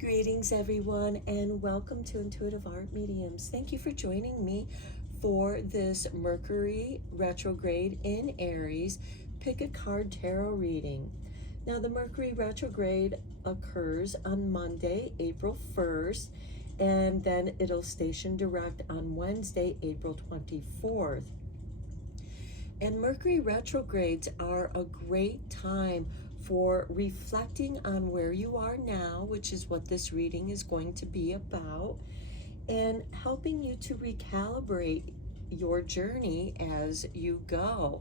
Greetings, everyone, and welcome to Intuitive Art Mediums. Thank you for joining me for this Mercury Retrograde in Aries Pick a Card Tarot reading. Now, the Mercury Retrograde occurs on Monday, April 1st, and then it'll station direct on Wednesday, April 24th. And Mercury retrogrades are a great time for reflecting on where you are now, which is what this reading is going to be about, and helping you to recalibrate your journey as you go.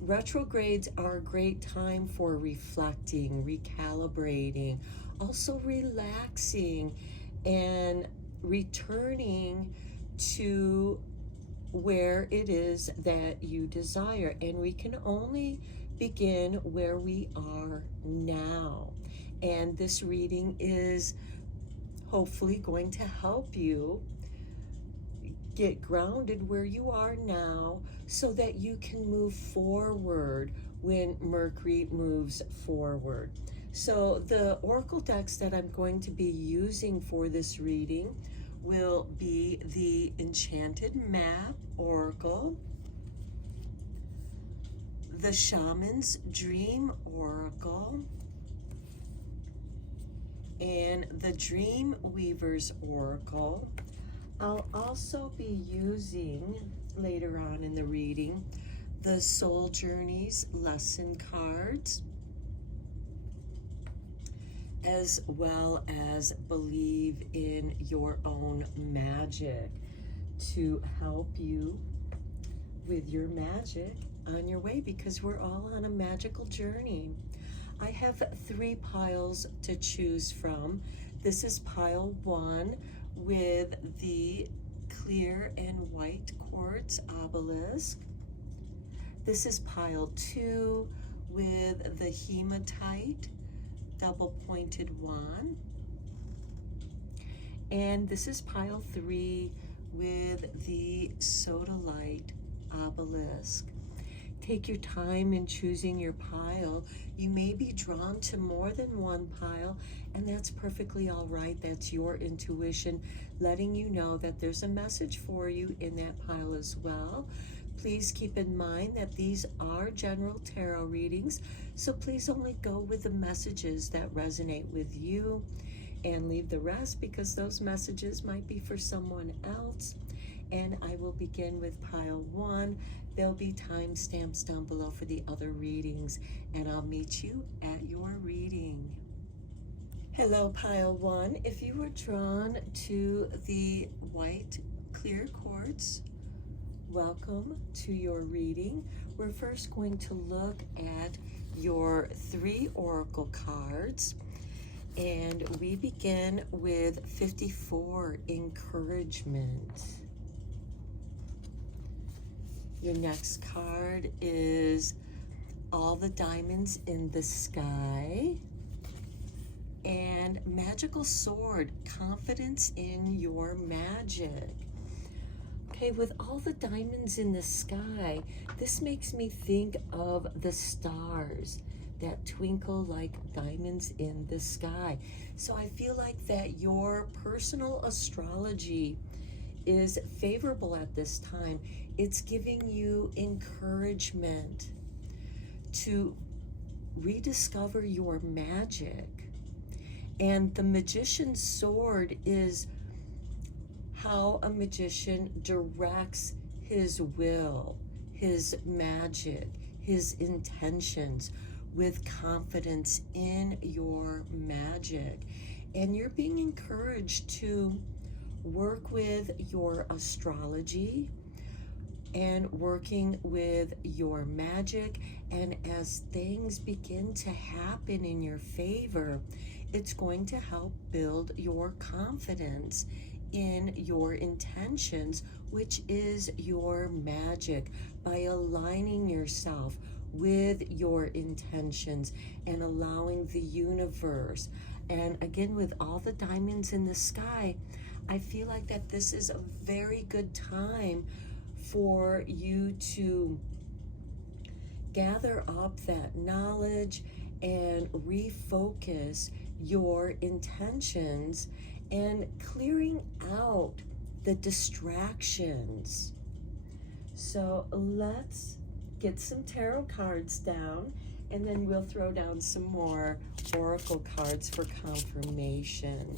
Retrogrades are a great time for reflecting, recalibrating, also relaxing, and returning to where it is that you desire. And we can only begin where we are now. And this reading is hopefully going to help you get grounded where you are now so that you can move forward when Mercury moves forward. So the oracle decks that I'm going to be using for this reading will be the Enchanted Map Oracle, the Shaman's Dream Oracle, and the Dream Weaver's Oracle. I'll also be using, later on in the reading, the Soul Journeys lesson cards, as well as Believe in Your Own Magic to help you with your magic on your way, because we're all on a magical journey. I have 3 piles to choose from. This is pile 1 with the clear and white quartz obelisk. This is pile 2 with the hematite double pointed wand. And this is pile 3 with the sodalite obelisk. Take your time in choosing your pile. You may be drawn to more than one pile, and that's perfectly all right. That's your intuition letting you know that there's a message for you in that pile as well. Please keep in mind that these are general tarot readings, so please only go with the messages that resonate with you and leave the rest, because those messages might be for someone else. And I will begin with pile 1. There'll be timestamps down below for the other readings, and I'll meet you at your reading. Hello, pile 1. If you were drawn to the white clear quartz, welcome to your reading. We're first going to look at your 3 oracle cards, and we begin with 54, encouragement. Your next card is all the diamonds in the sky, and magical sword, confidence in your magic. Okay, with all the diamonds in the sky, this makes me think of the stars that twinkle like diamonds in the sky. So I feel like that your personal astrology is favorable at this time. It's giving you encouragement to rediscover your magic. And the magician's sword is how a magician directs his will, his magic, his intentions with confidence in your magic. And you're being encouraged to work with your astrology and working with your magic. And as things begin to happen in your favor, it's going to help build your confidence in your intentions, which is your magic, by aligning yourself with your intentions and allowing the universe. And again, with all the diamonds in the sky, I feel like that this is a very good time for you to gather up that knowledge and refocus your intentions and clearing out the distractions. So let's get some tarot cards down, and then we'll throw down some more oracle cards for confirmation.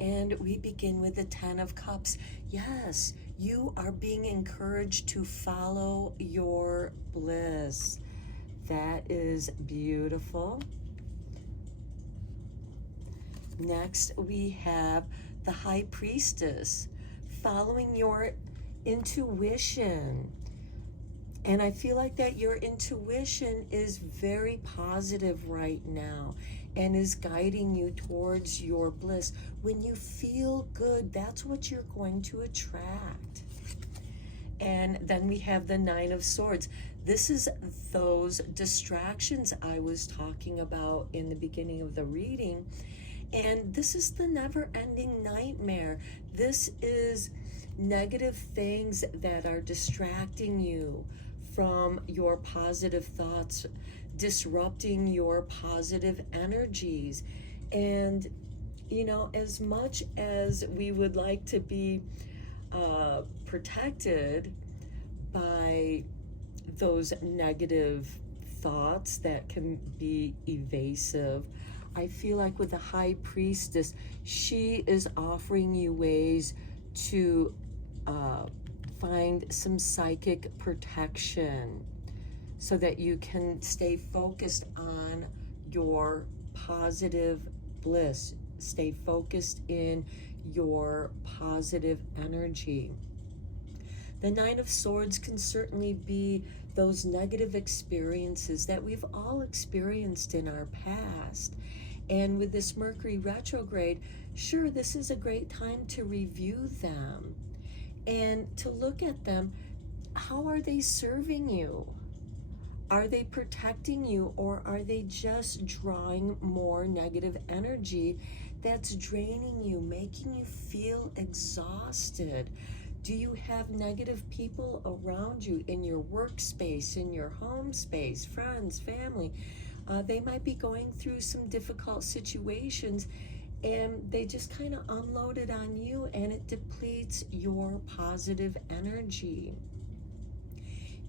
And we begin with the 10 of Cups. Yes, you are being encouraged to follow your bliss. That is beautiful. Next, we have the High Priestess, following your intuition. And I feel like that your intuition is very positive right now and is guiding you towards your bliss. When you feel good, that's what you're going to attract. And then we have the Nine of Swords. This is those distractions I was talking about in the beginning of the reading. And this is the never-ending nightmare. This is negative things that are distracting you from your positive thoughts, disrupting your positive energies. And, you know, as much as we would like to be protected by those negative thoughts that can be evasive, I feel like with the High Priestess, she is offering you ways to find some psychic protection so that you can stay focused on your positive bliss, stay focused in your positive energy. The Nine of Swords can certainly be those negative experiences that we've all experienced in our past. And with this Mercury retrograde, sure, this is a great time to review them and to look at them. How are they serving you? Are they protecting you, or are they just drawing more negative energy that's draining you, making you feel exhausted? Do you have negative people around you in your workspace, in your home space, friends, family? They might be going through some difficult situations, and they just kind of unload it on you, and it depletes your positive energy.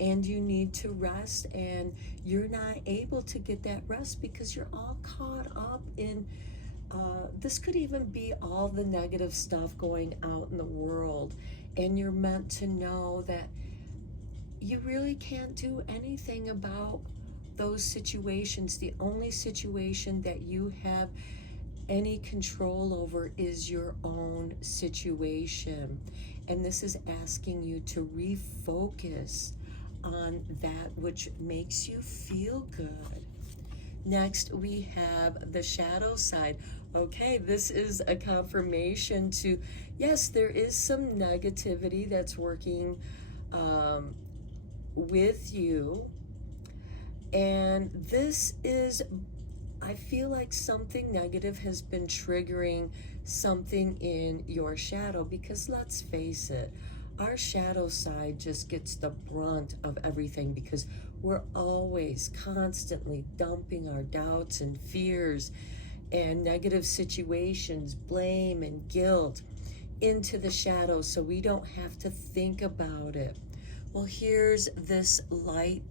And you need to rest, and you're not able to get that rest because you're all caught up in this could even be all the negative stuff going out in the world, and you're meant to know that you really can't do anything about those situations. The only situation that you have any control over is your own situation. And this is asking you to refocus on that which makes you feel good. Next, we have the shadow side. Okay, this is a confirmation to, yes, there is some negativity that's working with you. And this is, I feel like something negative has been triggering something in your shadow, because let's face it, our shadow side just gets the brunt of everything because we're always constantly dumping our doubts and fears and negative situations, blame and guilt into the shadows so we don't have to think about it. Well, here's this light,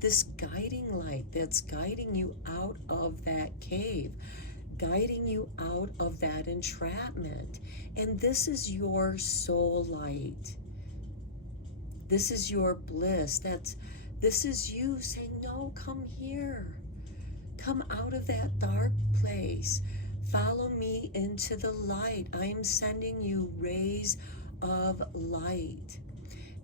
this guiding light that's guiding you out of that cave, guiding you out of that entrapment. And this is your soul light. This is your bliss. This is you saying, no, come here. Come out of that dark place. Follow me into the light. I am sending you rays of light.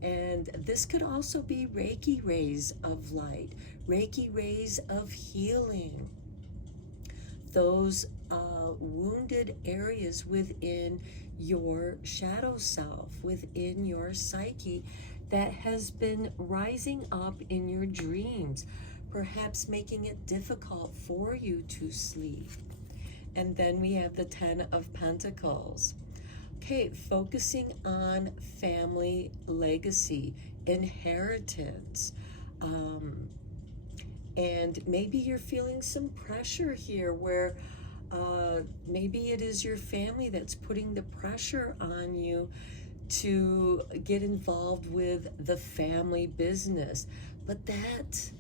And this could also be Reiki rays of light, Reiki rays of healing. Those wounded areas within your shadow self, within your psyche, that has been rising up in your dreams, perhaps making it difficult for you to sleep. And then we have the Ten of Pentacles. Okay, focusing on family legacy, inheritance. And maybe you're feeling some pressure here where maybe it is your family that's putting the pressure on you to get involved with the family business. But that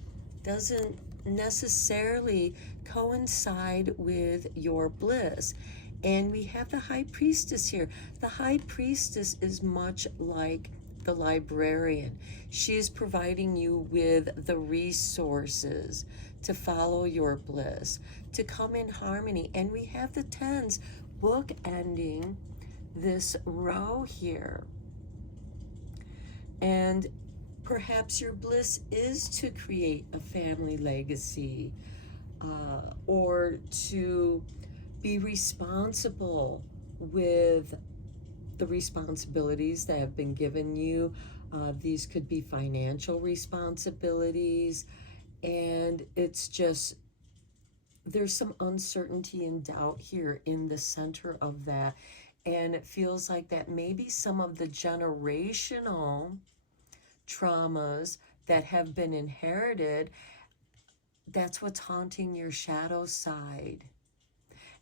doesn't necessarily coincide with your bliss. And we have the High Priestess here. The High Priestess is much like the librarian. She is providing you with the resources to follow your bliss, to come in harmony. And we have the tens bookending this row here. And perhaps your bliss is to create a family legacy, or to be responsible with the responsibilities that have been given you. These could be financial responsibilities, and it's just, there's some uncertainty and doubt here in the center of that. And it feels like that maybe some of the generational traumas that have been inherited, that's what's haunting your shadow side.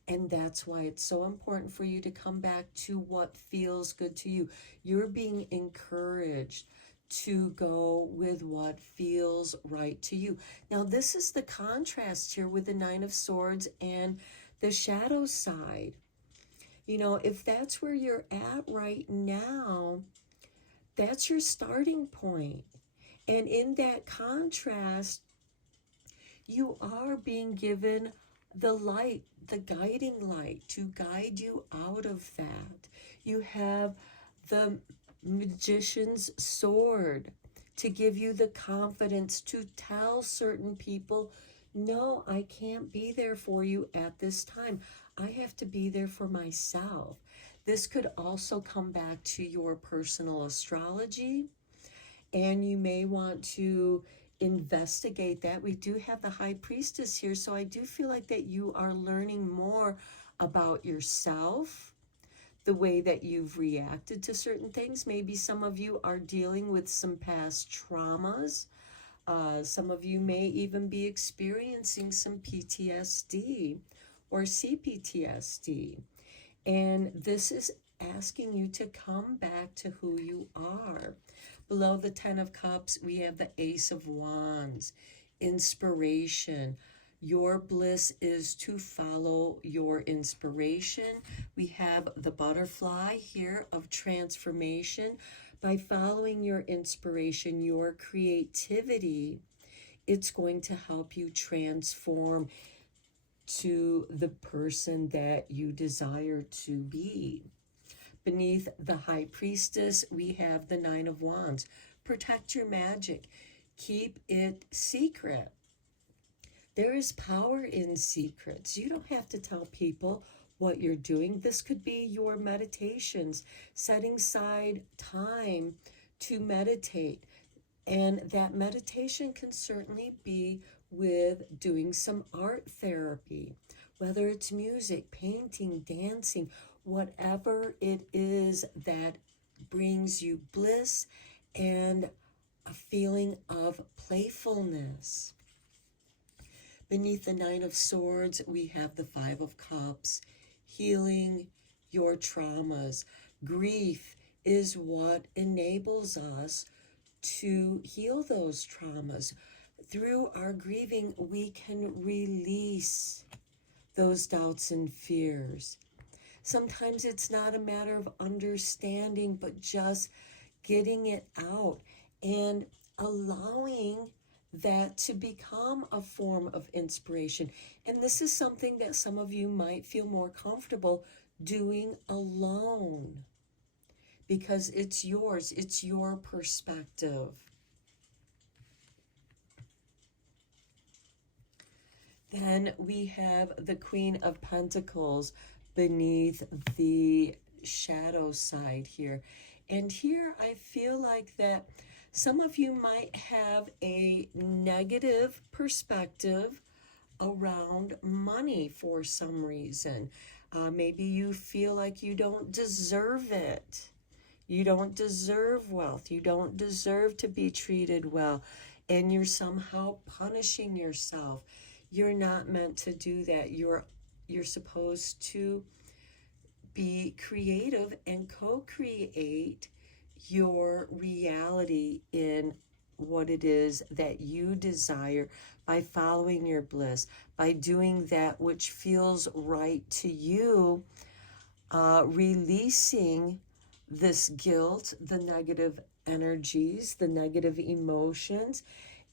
And that's why it's so important for you to come back to what feels good to you. You're being encouraged to go with what feels right to you. Now, this is the contrast here with the Nine of Swords and the shadow side. You know, if that's where you're at right now, that's your starting point. And in that contrast, you are being given the light, the guiding light to guide you out of that. You have the Magician's sword to give you the confidence to tell certain people, no, I can't be there for you at this time. I have to be there for myself. This could also come back to your personal astrology, and you may want to investigate that. We do have the High Priestess here, so I do feel like that you are learning more about yourself, the way that you've reacted to certain things. Maybe some of you are dealing with some past traumas. Some of you may even be experiencing some PTSD or CPTSD. And this is asking you to come back to who you are. Below the Ten of Cups, we have the Ace of Wands, inspiration. Your bliss is to follow your inspiration. We have the butterfly here of transformation. By following your inspiration, your creativity, it's going to help you transform to the person that you desire to be. Beneath the High Priestess, we have the Nine of Wands. Protect your magic. Keep it secret. There is power in secrets. You don't have to tell people what you're doing. This could be your meditations, setting aside time to meditate. And that meditation can certainly be with doing some art therapy, whether it's music, painting, dancing, whatever it is that brings you bliss and a feeling of playfulness. Beneath the Nine of Swords, we have the Five of Cups, healing your traumas. Grief is what enables us to heal those traumas. Through our grieving, we can release those doubts and fears. Sometimes it's not a matter of understanding, but just getting it out and allowing that to become a form of inspiration. And this is something that some of you might feel more comfortable doing alone, because it's yours, it's your perspective. Then we have the Queen of Pentacles beneath the shadow side here. And here I feel like that Some of you might have a negative perspective around money for some reason. Maybe you feel like you don't deserve it. You don't deserve wealth. You don't deserve to be treated well. And you're somehow punishing yourself. You're not meant to do that. You're supposed to be creative and co-create your reality in what it is that you desire by following your bliss, by doing that which feels right to you, releasing this guilt, the negative energies, the negative emotions.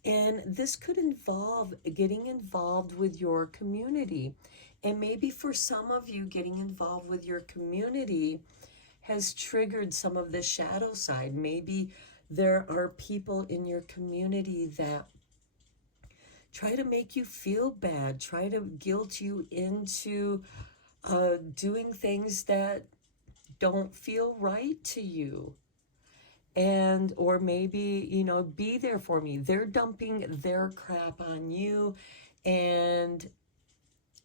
And this could involve getting involved with your community. And maybe for some of you, getting involved with your community has triggered some of the shadow side. Maybe there are people in your community that try to make you feel bad, try to guilt you into doing things that don't feel right to you. And or maybe, be there for me. They're dumping their crap on you, and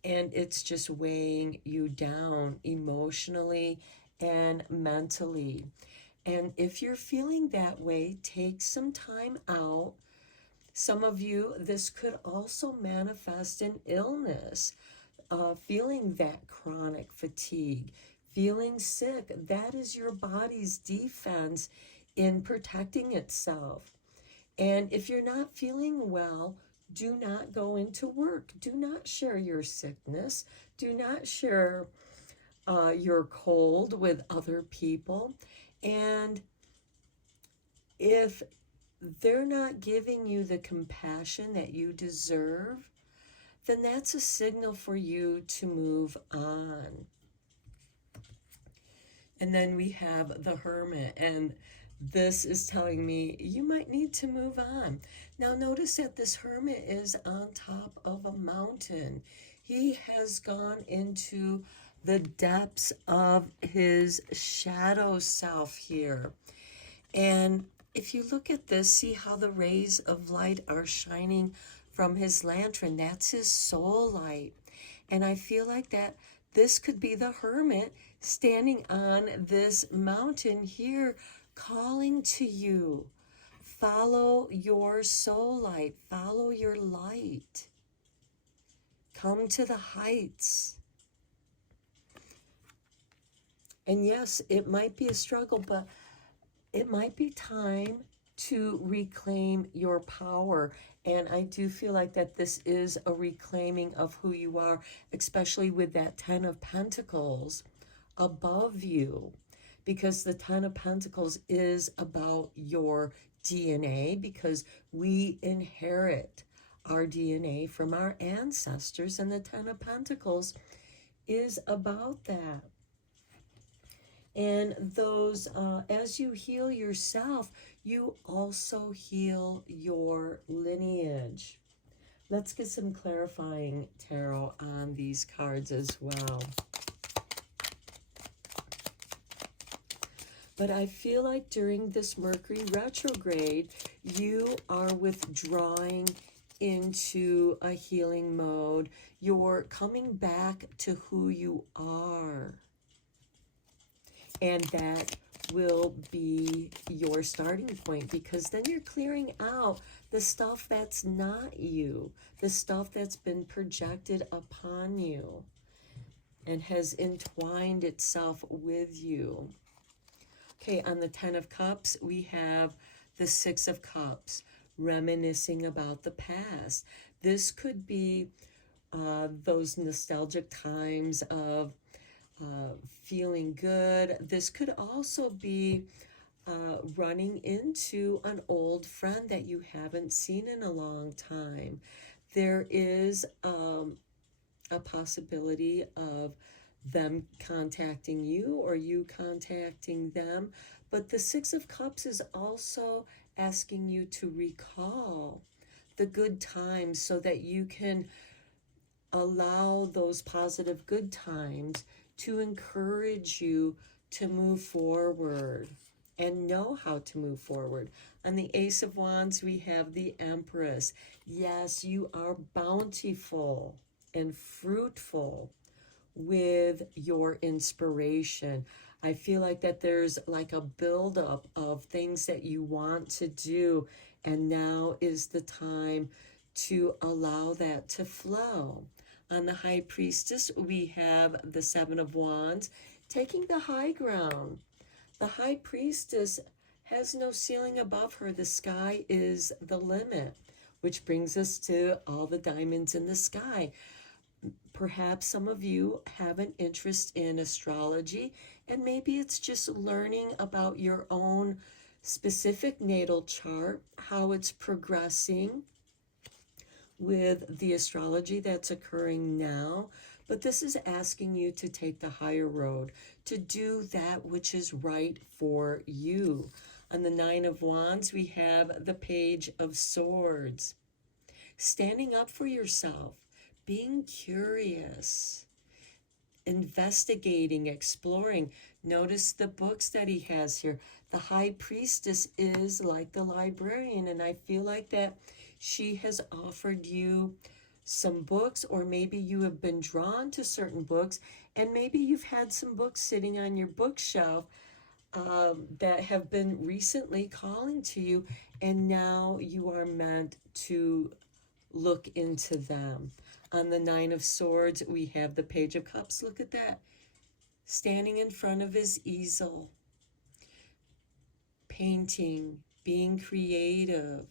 it's just weighing you down emotionally and mentally. And if you're feeling that way, take some time out. Some of you, this could also manifest in illness, feeling that chronic fatigue, feeling sick. That is your body's defense in protecting itself. And if you're not feeling well, do not go into work. Do not share your sickness. Do not share your cold with other people. And if they're not giving you the compassion that you deserve, then that's a signal for you to move on. And then we have the Hermit, and this is telling me you might need to move on. Now notice that this Hermit is on top of a mountain. He has gone into the depths of his shadow self here. And if you look at this, see how the rays of light are shining from his lantern. That's his soul light. And I feel like that this could be the Hermit standing on this mountain here, calling to you. Follow your soul light. Follow your light. Come to the heights. And yes, it might be a struggle, but it might be time to reclaim your power. And I do feel like that this is a reclaiming of who you are, especially with that 10 of Pentacles above you, because the 10 of Pentacles is about your DNA, because we inherit our DNA from our ancestors, and the 10 of Pentacles is about that. And those, as you heal yourself, you also heal your lineage. Let's get some clarifying tarot on these cards as well. But I feel like during this Mercury retrograde, you are withdrawing into a healing mode. You're coming back to who you are. And that will be your starting point, because then you're clearing out the stuff that's not you, the stuff that's been projected upon you and has entwined itself with you. Okay, on the 10 of Cups, we have the 6 of Cups, reminiscing about the past. This could be those nostalgic times of feeling good. This could also be running into an old friend that you haven't seen in a long time. There is a possibility of them contacting you or you contacting them. But the 6 of Cups is also asking you to recall the good times so that you can allow those positive good times to encourage you to move forward. and know how to move forward. On the Ace of Wands, we have the Empress. Yes, you are bountiful and fruitful with your inspiration. I feel like that there's like a buildup of things that you want to do, and now is the time to allow that to flow. On the High Priestess, we have the Seven of Wands, taking the high ground. The High Priestess has no ceiling above her. The sky is the limit, which brings us to all the diamonds in the sky. Perhaps some of you have an interest in astrology, and maybe it's just learning about your own specific natal chart, how it's progressing with the astrology that's occurring now. But this is asking you to take the higher road, to do that which is right for you. On the Nine of Wands, we have the Page of Swords. Standing up for yourself, being curious, investigating, exploring. Notice the books that he has here. The High Priestess is like the librarian, and I feel like that she has offered you some books, or maybe you have been drawn to certain books, and maybe you've had some books sitting on your bookshelf that have been recently calling to you, and now you are meant to look into them. On the Nine of Swords, we have the Page of Cups. Look at that. Standing in front of his easel, painting, being creative,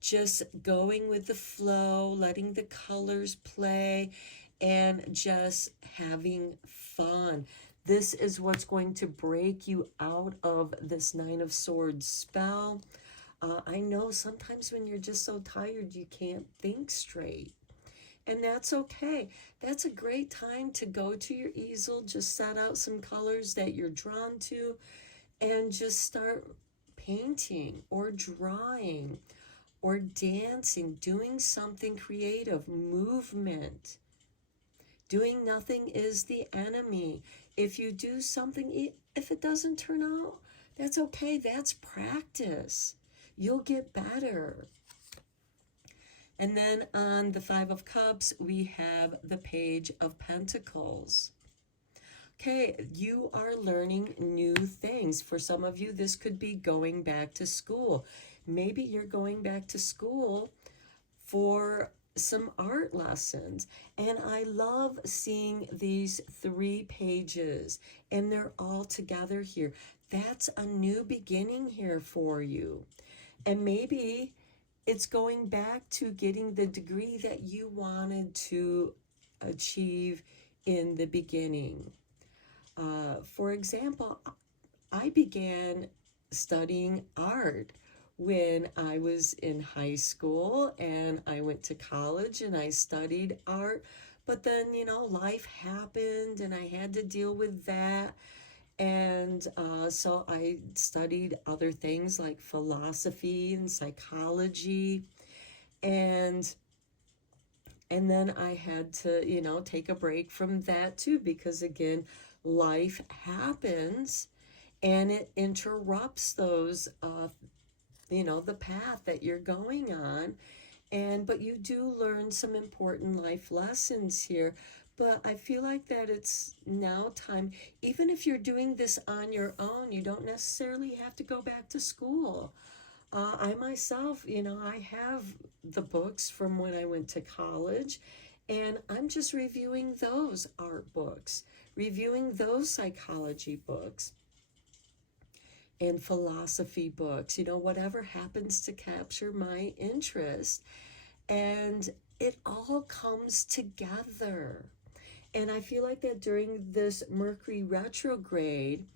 just going with the flow, letting the colors play, and just having fun. This is what's going to break you out of this Nine of Swords spell. I know sometimes when you're just so tired, you can't think straight. And that's okay. That's a great time to go to your easel, just set out some colors that you're drawn to, and just start painting or drawing or dancing, doing something creative, movement. Doing nothing is the enemy. If you do something, if it doesn't turn out, that's okay. That's practice. You'll get better. And then on the Five of Cups, we have the Page of Pentacles. Okay, you are learning new things. For some of you, this could be going back to school. Maybe you're going back to school for some art lessons. And I love seeing these 3 pages, and they're all together here. That's a new beginning here for you. And maybe it's going back to getting the degree that you wanted to achieve in the beginning. For example, I began studying art when I was in high school, and I went to college and I studied art. But then, life happened and I had to deal with that. And so I studied other things like philosophy and psychology. And then I had to, take a break from that too, because again, life happens and it interrupts those, the path that you're going on. But you do learn some important life lessons here. But I feel like that it's now time, even if you're doing this on your own, you don't necessarily have to go back to school. I myself, I have the books from when I went to college, and I'm just reviewing those art books, reviewing those psychology books and philosophy books, whatever happens to capture my interest. And it all comes together. And I feel like that during this Mercury retrograde,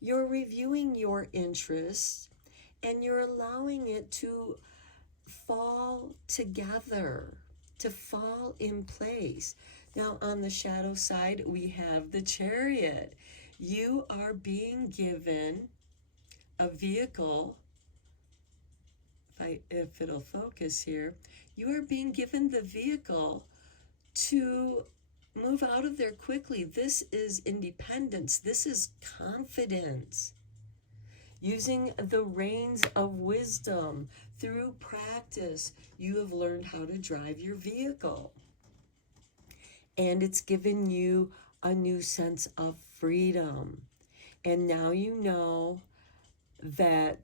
you're reviewing your interests and you're allowing it to fall together, to fall in place. Now, on the shadow side, we have the Chariot. You are being given a vehicle. If it'll focus here, you are being given the vehicle to move out of there quickly. This is independence. This is confidence. using the reins of wisdom. Through practice, you have learned how to drive your vehicle. And it's given you a new sense of freedom. And now you know that,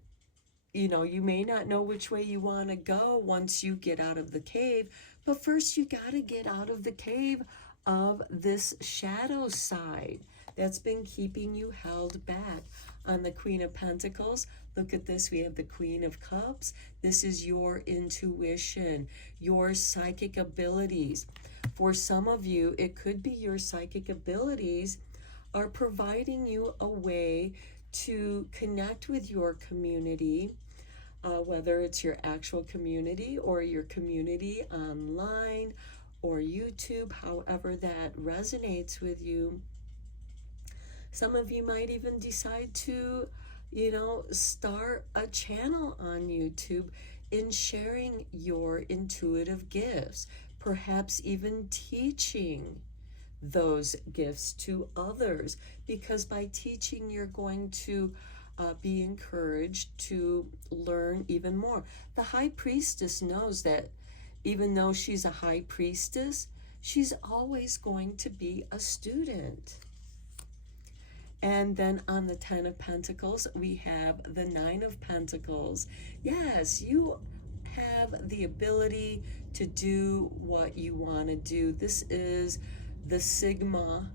you may not know which way you want to go once you get out of the cave, but first you got to get out of the cave of this shadow side that's been keeping you held back. On the Queen of Pentacles, look at this, we have the Queen of Cups. This is your intuition, your psychic abilities. For some of you, it could be your psychic abilities are providing you a way to connect with your community, whether it's your actual community or your community online or YouTube, however that resonates with you. Some of you might even decide to, start a channel on YouTube in sharing your intuitive gifts, perhaps even teaching those gifts to others, because by teaching you're going to be encouraged to learn even more. The High Priestess knows that even though she's a High Priestess, she's always going to be a student. And then on the 10 of Pentacles, we have the 9 of Pentacles. Yes, you have the ability to do what you want to do. This is the Sigma,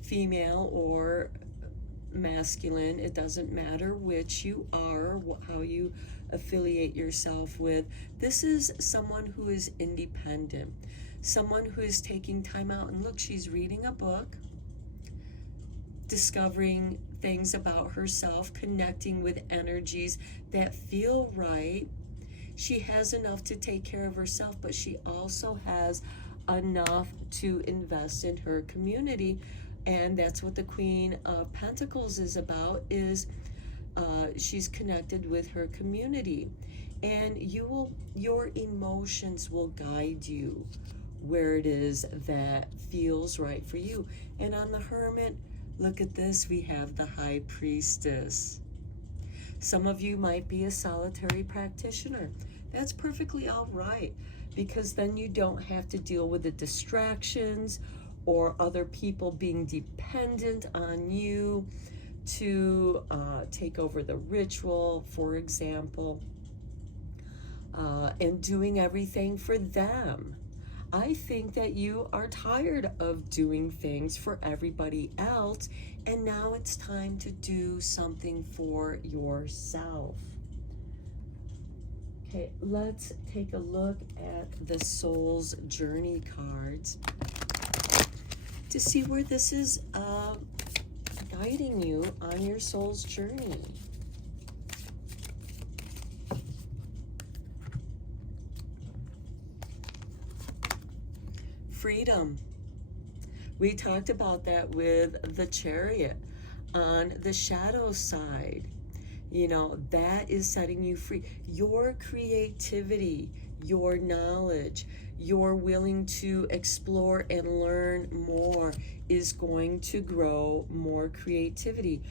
female or masculine. It doesn't matter which you are, how you affiliate yourself with. This is someone who is independent, someone who is taking time out. And look, she's reading a book, discovering things about herself, connecting with energies that feel right. She has enough to take care of herself, but she also has enough to invest in her community. And that's what the Queen of Pentacles is about, is she's connected with her community. And your emotions will guide you where it is that feels right for you. And on the Hermit, look at this, we have the High Priestess. Some of you might be a solitary practitioner. That's perfectly all right, because then you don't have to deal with the distractions or other people being dependent on you to take over the ritual, for example, and doing everything for them. I think that you are tired of doing things for everybody else, and now it's time to do something for yourself. Okay, let's take a look at the Soul's Journey cards to see where this is guiding you on your soul's journey. Freedom. We talked about that with the Chariot. On the shadow side, that is setting you free. Your creativity, your knowledge, your willing to explore and learn more is going to grow more creativity.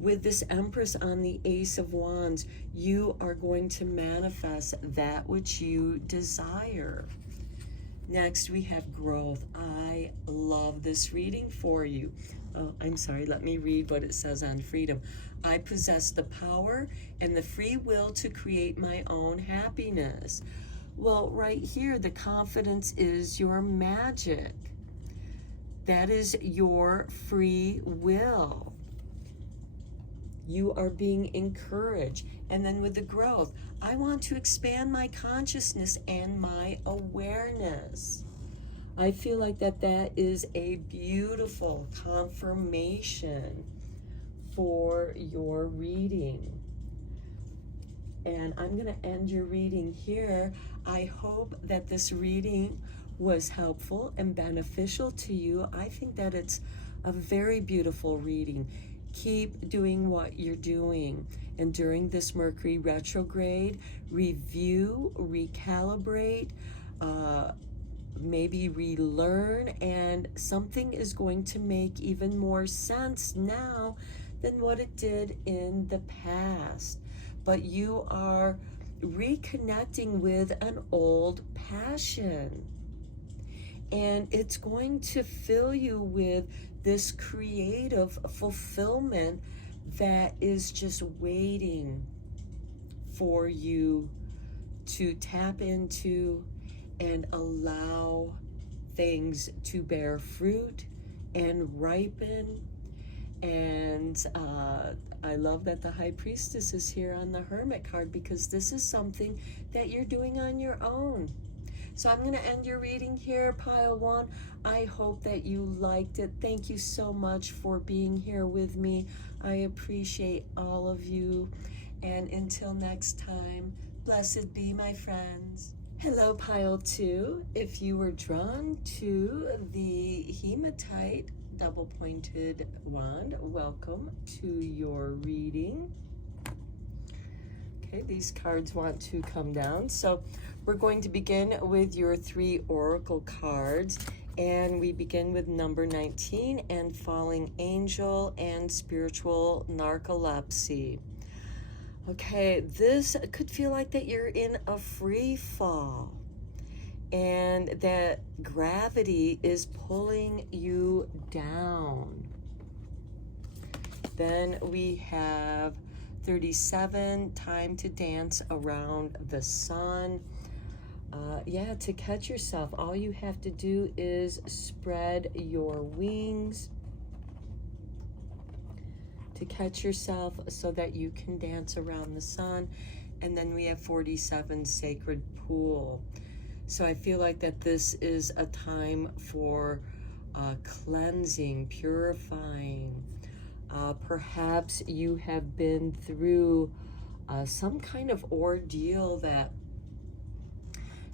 With this Empress on the Ace of Wands, you are going to manifest that which you desire. Next, we have growth. I love this reading for you. Oh, I'm sorry, let me read what it says on freedom. I possess the power and the free will to create my own happiness. Well, right here, the confidence is your magic. That is your free will. You are being encouraged. And then with the growth, I want to expand my consciousness and my awareness. I feel like that is a beautiful confirmation for your reading. And I'm going to end your reading here. I hope that this reading was helpful and beneficial to you. I think that it's a very beautiful reading. Keep doing what you're doing. And during this Mercury retrograde, review, recalibrate, maybe relearn, and something is going to make even more sense now than what it did in the past. But you are reconnecting with an old passion. And it's going to fill you with this creative fulfillment that is just waiting for you to tap into and allow things to bear fruit and ripen. And I love that the High Priestess is here on the Hermit card, because this is something that you're doing on your own. So I'm going to end your reading here, Pile 1. I hope that you liked it. Thank you so much for being here with me. I appreciate all of you. And until next time, blessed be, my friends. Hello, Pile 2. If you were drawn to the Hematite double-pointed wand, welcome to your reading. Okay, these cards want to come down. So we're going to begin with your 3 oracle cards, and we begin with number 19 and Falling Angel and Spiritual Narcolepsy. Okay, this could feel like that you're in a free fall and that gravity is pulling you down. Then we have 37, time to dance around the sun. Yeah, to catch yourself, all you have to do is spread your wings to catch yourself so that you can dance around the sun. And then we have 47, sacred pool. So I feel like that this is a time for cleansing, purifying. Perhaps you have been through some kind of ordeal that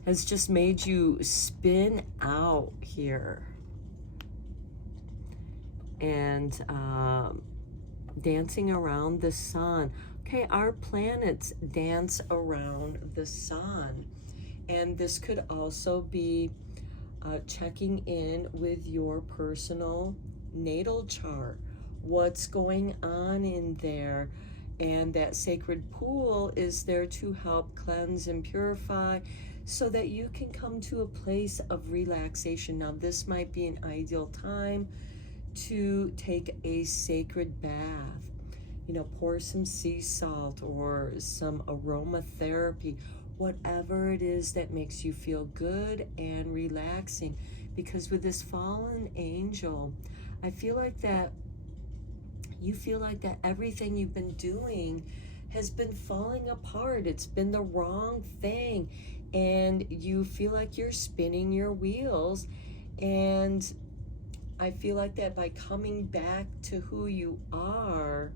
has just made you spin out here. And dancing around the sun. Okay, our planets dance around the sun. And this could also be checking in with your personal natal chart. What's going on in there? And that sacred pool is there to help cleanse and purify so that you can come to a place of relaxation. Now, this might be an ideal time to take a sacred bath. You know, pour some sea salt or some aromatherapy, whatever it is that makes you feel good and relaxing. Because with this fallen angel, I feel like that you feel like that everything you've been doing has been falling apart. It's been the wrong thing. And you feel like you're spinning your wheels. And I feel like that by coming back to who you are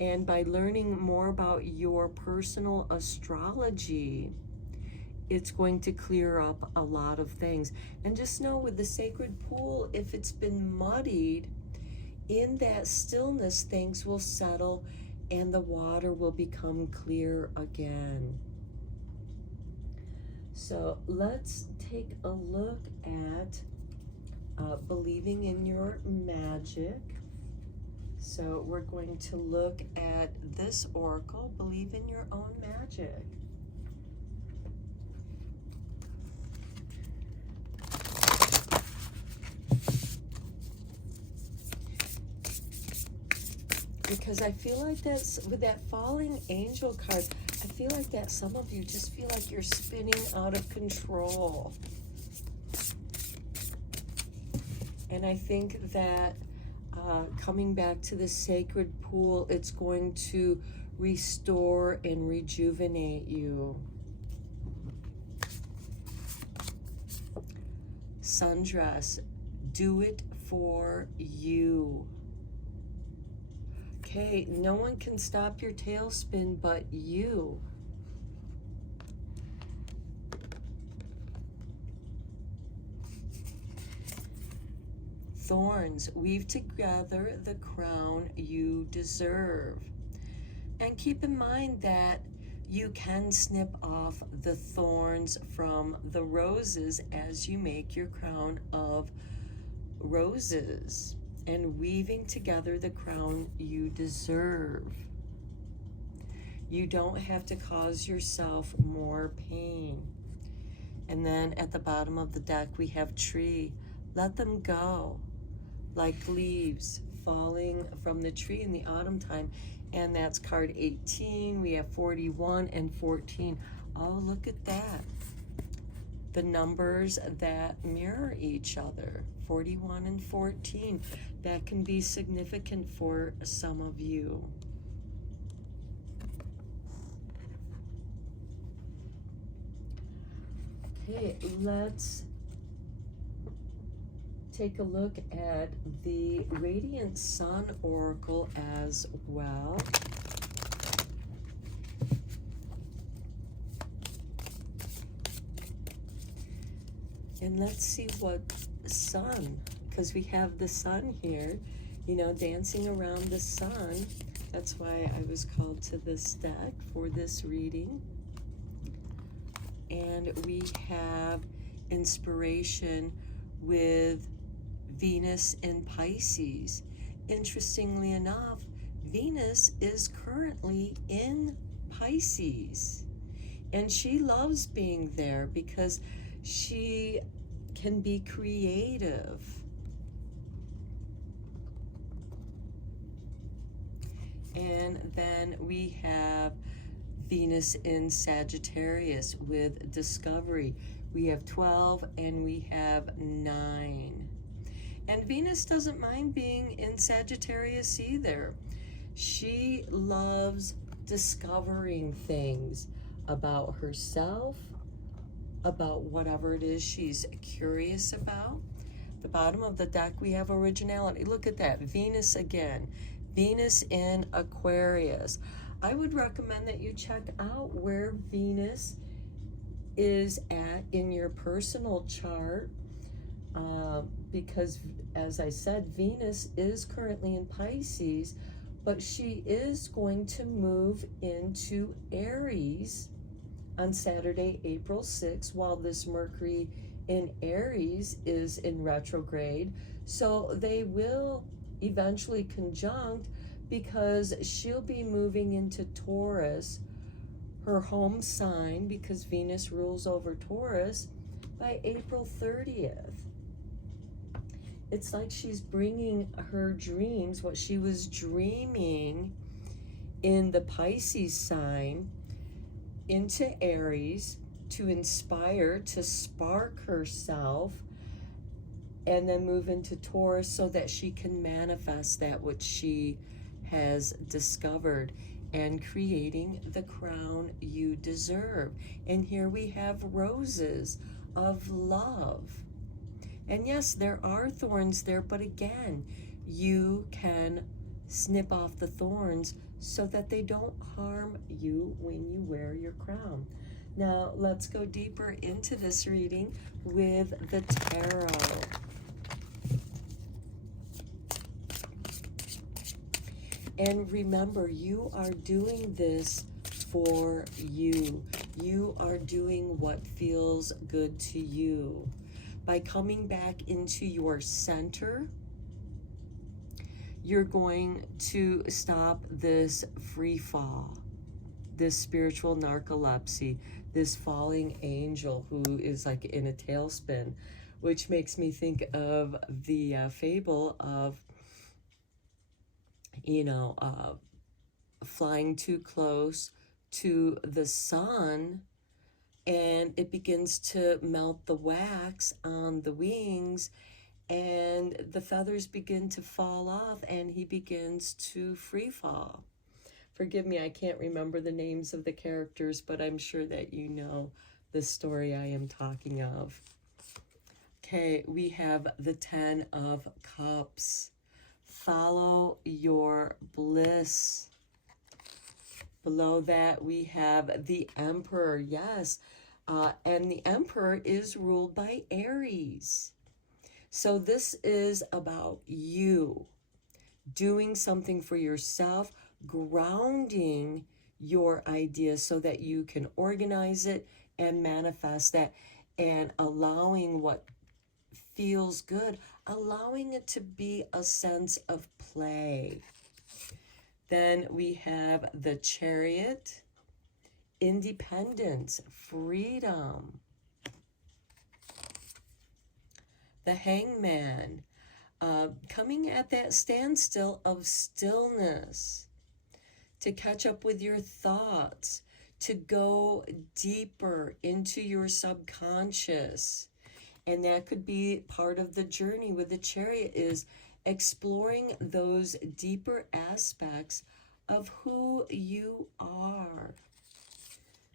and by learning more about your personal astrology, it's going to clear up a lot of things. And just know with the sacred pool, if it's been muddied, in that stillness, things will settle and the water will become clear again. So let's take a look at believing in your magic. So we're going to look at this oracle, believe in your own magic. Because I feel like that's, with that falling angel card, I feel like that some of you just feel like you're spinning out of control. And I think that coming back to the sacred pool, it's going to restore and rejuvenate you. Sundress, do it for you. Okay, no one can stop your tailspin but you. Thorns, weave together the crown you deserve. And keep in mind that you can snip off the thorns from the roses as you make your crown of roses. and weaving together the crown you deserve. You don't have to cause yourself more pain. And then at the bottom of the deck, we have tree. Let them go, like leaves falling from the tree in the autumn time. And that's card 18. We have 41 and 14. Oh, look at that. The numbers that mirror each other, 41 and 14. That can be significant for some of you. Okay, let's take a look at the Radiant Sun Oracle as well. And let's see what sun, because we have the sun here, you know, dancing around the sun. That's why I was called to this deck for this reading. And we have inspiration with Venus in Pisces. Interestingly enough, Venus is currently in Pisces. And she loves being there because she can be creative. And then we have Venus in Sagittarius with discovery. We have 12 and we have 9. And Venus doesn't mind being in Sagittarius either. She loves discovering things about herself, about whatever it is she's curious about. The bottom of the deck, we have originality. Look at that, Venus again. Venus in Aquarius. I would recommend that you check out where Venus is at in your personal chart, because, as I said, Venus is currently in Pisces, but she is going to move into Aries on Saturday, April 6th, while this Mercury in Aries is in retrograde. So they will eventually conjunct, because she'll be moving into Taurus, her home sign, because Venus rules over Taurus, by April 30th. It's like she's bringing her dreams, what she was dreaming in the Pisces sign, into Aries to inspire, to spark herself, and then move into Taurus so that she can manifest that which she has discovered, and creating the crown you deserve. And here we have roses of love. And yes, there are thorns there, but again, you can snip off the thorns so that they don't harm you when you wear your crown. Now, let's go deeper into this reading with the tarot. And remember, you are doing this for you. You are doing what feels good to you. By coming back into your center, you're going to stop this free fall, this spiritual narcolepsy, this falling angel who is like in a tailspin, which makes me think of the fable of, flying too close to the sun, and it begins to melt the wax on the wings, and the feathers begin to fall off, and he begins to free fall. Forgive me, I can't remember the names of the characters, but I'm sure that you know the story I am talking of. Okay, we have the 10 of Cups. Follow your bliss. Below that, we have the Emperor. Yes, and the Emperor is ruled by Aries. So this is about you doing something for yourself, grounding your ideas so that you can organize it and manifest that, and allowing what feels good, allowing it to be a sense of play. Then we have the Chariot, independence, freedom. The Hangman, coming at that standstill of stillness, to catch up with your thoughts, to go deeper into your subconscious. And that could be part of the journey with the Chariot, is exploring those deeper aspects of who you are.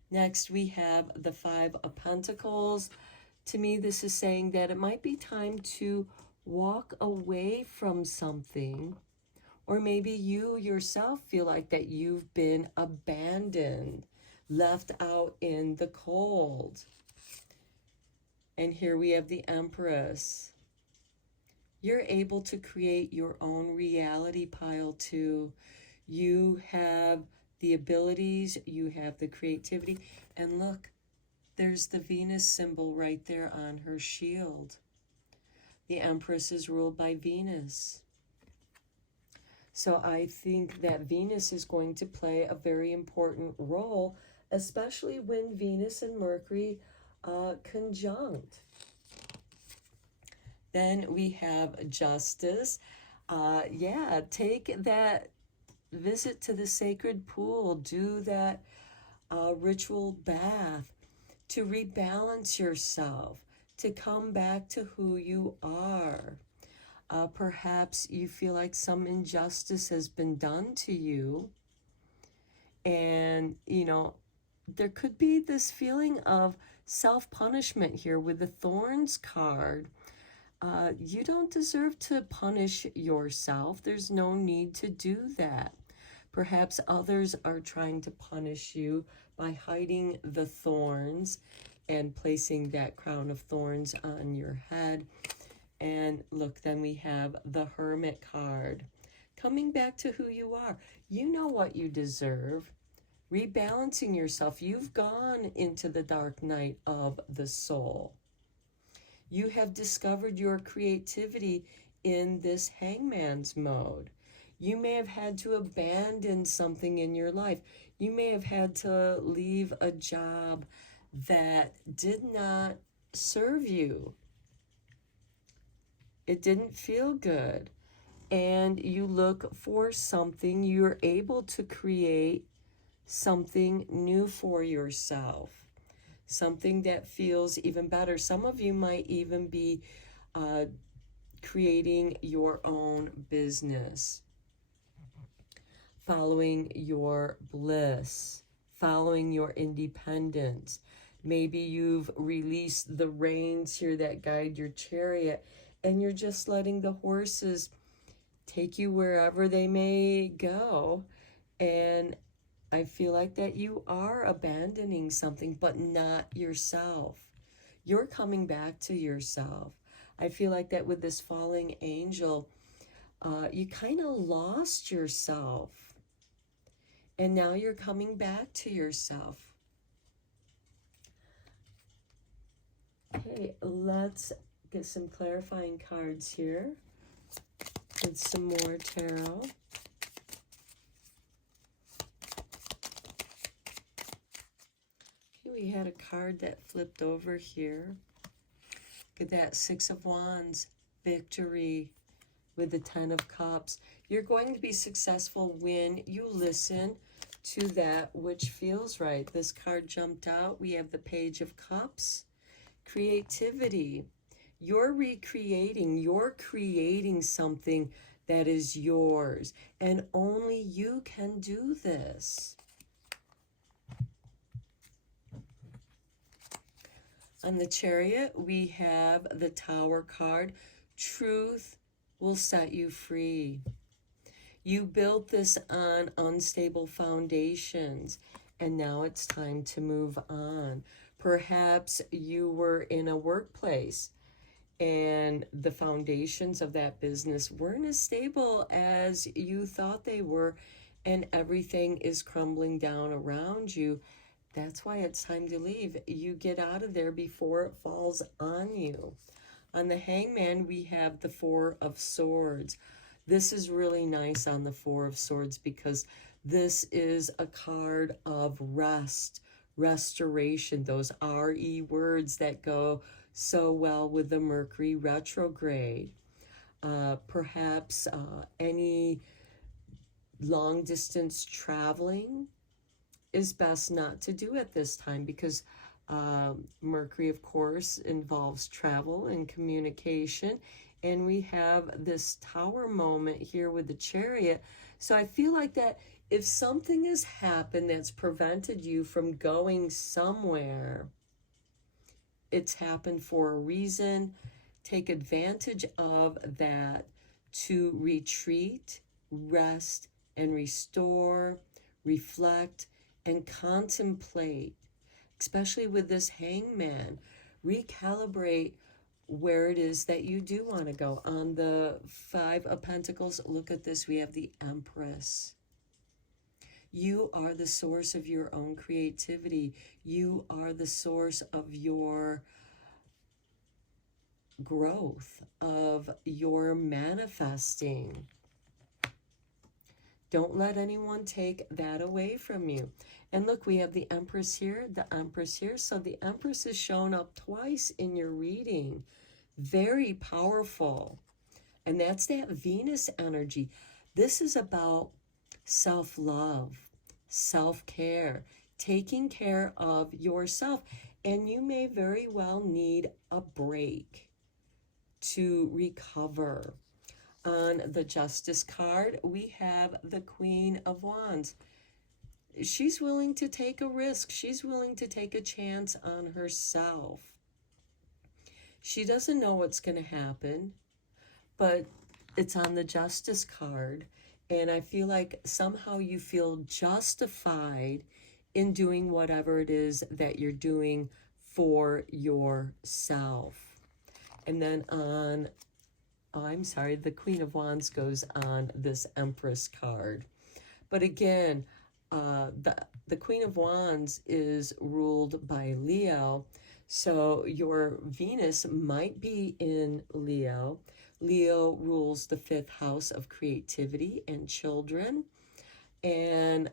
Next, we have the Five of Pentacles. To me, this is saying that it might be time to walk away from something, or maybe you yourself feel like that you've been abandoned, left out in the cold. And here we have the Empress. You're able to create your own reality, pile two. You have the abilities, you have the creativity. And look, there's the Venus symbol right there on her shield. The Empress is ruled by Venus. So I think that Venus is going to play a very important role, especially when Venus and Mercury conjunct. Then we have Justice. Yeah, take that visit to the sacred pool. Do that ritual bath to rebalance yourself, to come back to who you are. Perhaps you feel like some injustice has been done to you. And, you know, there could be this feeling of self-punishment here with the Thorns card. You don't deserve to punish yourself. There's no need to do that. Perhaps others are trying to punish you by hiding the thorns and placing that crown of thorns on your head. And look, then we have the Hermit card. Coming back to who you are. You know what you deserve. Rebalancing yourself. You've gone into the dark night of the soul. You have discovered your creativity in this Hangman's mode. You may have had to abandon something in your life. You may have had to leave a job that did not serve you. It didn't feel good. And you look for something. You're able to create something new for yourself. Something that feels even better. Some of you might even be creating your own business. Following your bliss. Following your independence. Maybe you've released the reins here that guide your chariot, and you're just letting the horses take you wherever they may go. And I feel like that you are abandoning something, but not yourself. You're coming back to yourself. I feel like that with this falling angel, you kind of lost yourself. And now you're coming back to yourself. Okay, let's get some clarifying cards here with some more tarot. Okay, we had a card that flipped over here. Look at that, Six of Wands, victory with the Ten of Cups. You're going to be successful when you listen to that which feels right. This card jumped out. We have the Page of Cups. Creativity. You're recreating. You're creating something that is yours. And only you can do this. On the Chariot, we have the Tower card. Truth will set you free. You built this on unstable foundations, and now it's time to move on. Perhaps you were in a workplace and the foundations of that business weren't as stable as you thought they were, and everything is crumbling down around you. That's why it's time to leave. You get out of there before it falls on you. On the Hangman, we have the Four of Swords. This is really nice on the Four of Swords because this is a card of rest, restoration, those RE words that go so well with the Mercury retrograde. Perhaps any long distance traveling is best not to do at this time because Mercury, of course, involves travel and communication. And we have this Tower moment here with the Chariot. So I feel like that if something has happened that's prevented you from going somewhere, it's happened for a reason. Take advantage of that to retreat, rest, and restore, reflect, and contemplate, especially with this Hangman. Recalibrate where it is that you do want to go. On the Five of Pentacles, look at this. We have the Empress. You are the source of your own creativity. You are the source of your growth, of your manifesting. Don't let anyone take that away from you. And look, we have the Empress here, the Empress here. So the Empress is shown up twice in your reading. Very powerful. And that's that Venus energy. This is about self-love, self-care, taking care of yourself. And you may very well need a break to recover. On the Justice card, we have the Queen of Wands. She's willing to take a risk. She's willing to take a chance on herself. She doesn't know what's going to happen, but it's on the Justice card. And I feel like somehow you feel justified in doing whatever it is that you're doing for yourself. And then on, oh, I'm sorry, the Queen of Wands goes on this Empress card. But again, the Queen of Wands is ruled by Leo. So your Venus might be in Leo. Leo rules the 5th house of creativity and children. And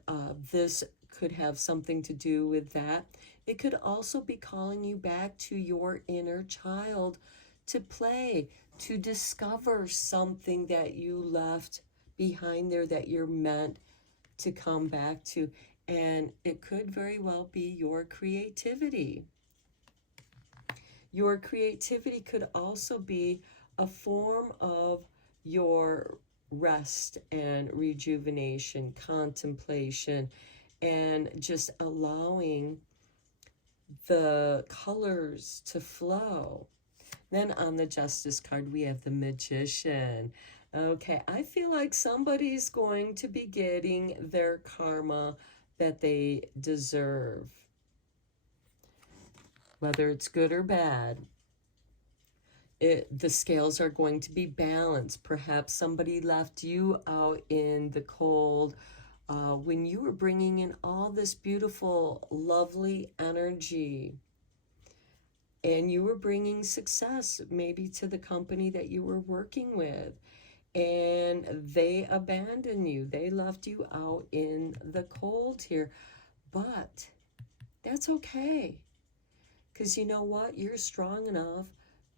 this could have something to do with that. It could also be calling you back to your inner child to play, to discover something that you left behind there that you're meant to come back to. And it could very well be your creativity. Your creativity could also be a form of your rest and rejuvenation, contemplation, and just allowing the colors to flow. Then on the Justice card, we have the Magician. Okay, I feel like somebody's going to be getting their karma that they deserve, whether it's good or bad. The scales are going to be balanced. Perhaps somebody left you out in the cold when you were bringing in all this beautiful, lovely energy. And you were bringing success maybe to the company that you were working with. And they abandoned you. They left you out in the cold here. But that's okay. Because you know what? You're strong enough